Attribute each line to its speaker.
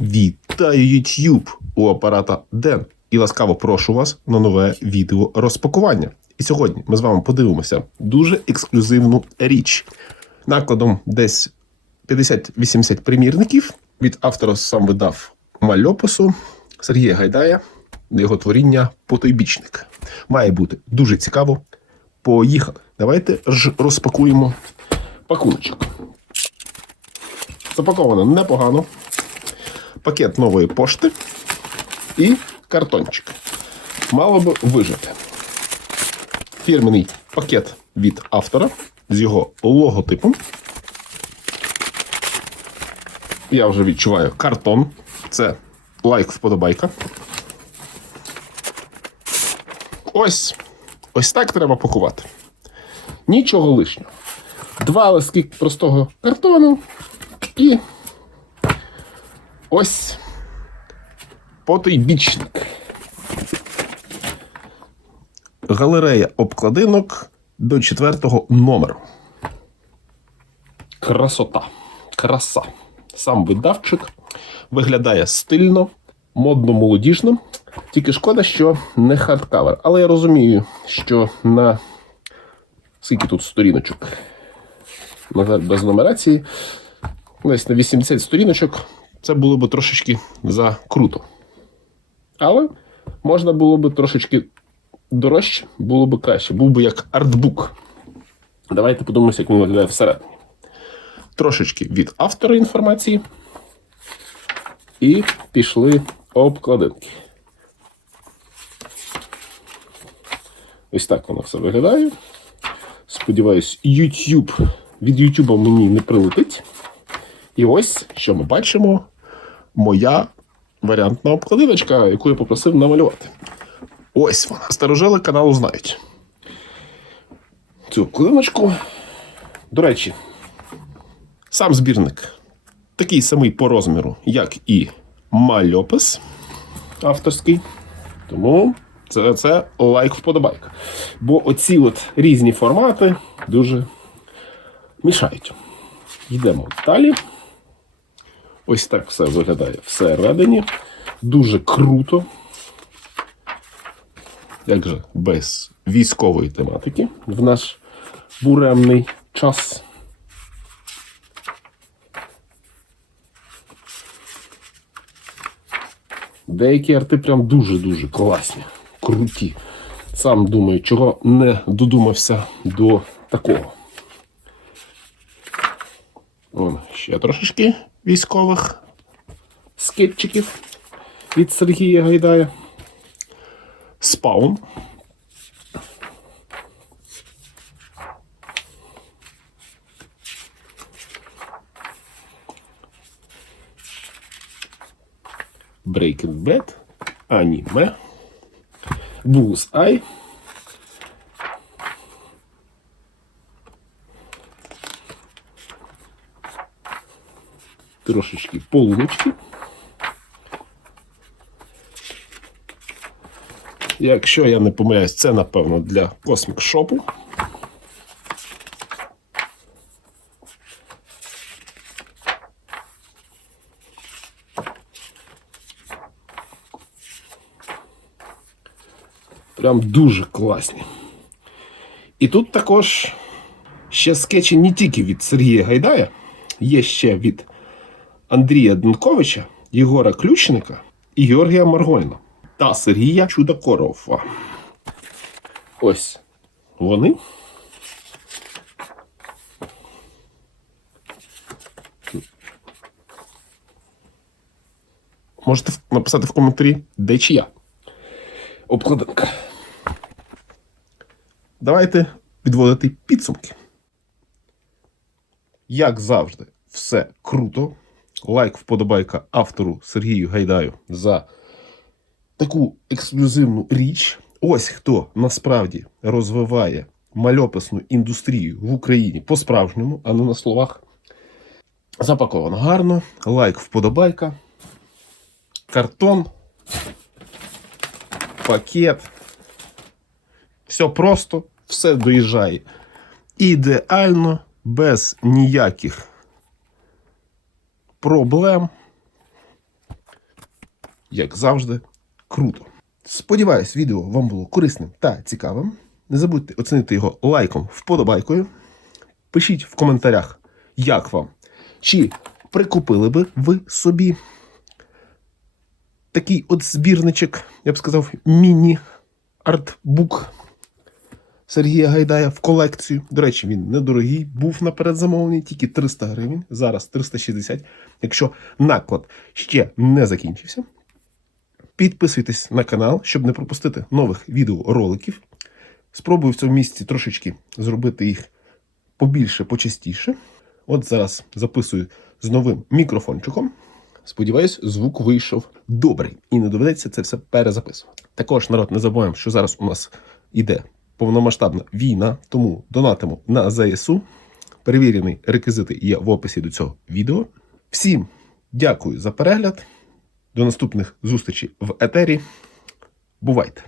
Speaker 1: Вітаю YouTube у апарата Ден і ласкаво прошу вас на нове відео розпакування. І сьогодні ми з вами подивимося дуже ексклюзивну річ. Накладом десь 50-80 примірників від автора сам видав мальопису Сергія Гайдая. Його творіння Потойбічник. Має бути дуже цікаво. Поїхали. Давайте ж розпакуємо пакуночок. Запаковано непогано. Пакет нової пошти і картончик. Мало би вижити. Фірменний пакет від автора з його логотипом. Я вже відчуваю картон. Це лайк вподобайка. Ось. Ось так треба пакувати. Нічого лишнього. Два листки простого картону і ось потойбічник. Галерея обкладинок до четвертого номеру. Красота. Краса. Сам видавчик виглядає стильно, модно молодіжно. Тільки шкода, що не хардкавер. Але я розумію, що на скільки тут сторіночок? Без нумерації. Десь на 80 сторіночок це було б трошечки закруто. Але можна було б трошечки дорожче, було б краще. Був би як артбук. Давайте подивимося, як він виглядає всередині. Трошечки від автора інформації. І пішли обкладинки. Ось так воно все виглядає. Сподіваюсь, YouTube від YouTube мені не прилетить. І ось, що ми бачимо, моя варіантна обкладиночка, яку я попросив намалювати. Ось вона. Старожили каналу знають. Цю обкладиночку. До речі, сам збірник такий самий по розміру, як і мальопис авторський. Тому це, це лайк вподобайка. Бо оці от різні формати дуже мішають. Йдемо далі. Ось так все виглядає всередині. Дуже круто. Як же без військової тематики в наш буремний час. Деякі арти прям дуже-дуже класні, круті. Сам думаю, чого не додумався до такого. Вон ще трошечки військових скетчиків від Сергія Гайдая. Спаун. Breaking Bad, аніме, Bullseye. Трошечки полуночки. Якщо я не помиляюсь, це напевно для Shop. Прям дуже класні. І тут також ще скетчі не тільки від Сергія Гайдая, є ще від Андрія Денковича, Єгора Ключника і Георгія Маргольна та Сергія Чудакорова. Ось вони. Можете написати в коментарі, де чия обкладинка. Давайте підводити підсумки. Як завжди, все круто. Лайк, вподобайка автору Сергію Гайдаю за таку ексклюзивну річ. Ось хто насправді розвиває мальописну індустрію в Україні по-справжньому, а не на словах. Запаковано гарно. Лайк, вподобайка. Картон. Пакет. Все просто, все доїжджає. Ідеально, без ніяких проблем. як завжди, круто. Сподіваюсь, відео вам було корисним та цікавим. Не забудьте оцінити його лайком, вподобайкою. Пишіть в коментарях, як вам. Чи прикупили би ви собі такий от збірничок, я б сказав, міні-артбук Сергія Гайдая в колекцію. До речі, він недорогий, був на передзамовленні, тільки 300 гривень, зараз 360. Якщо наклад ще не закінчився, підписуйтесь на канал, щоб не пропустити нових відеороликів. Спробую в цьому місці трошечки зробити їх побільше, почастіше. От зараз записую з новим мікрофончиком. Сподіваюсь, звук вийшов добрий і не доведеться це все перезаписувати. Також народ не забуваємо, що зараз у нас іде повномасштабна війна, тому донатимо на ЗСУ. Перевірені реквізити є в описі до цього відео. Всім дякую за перегляд. До наступних зустрічей в етері. Бувайте!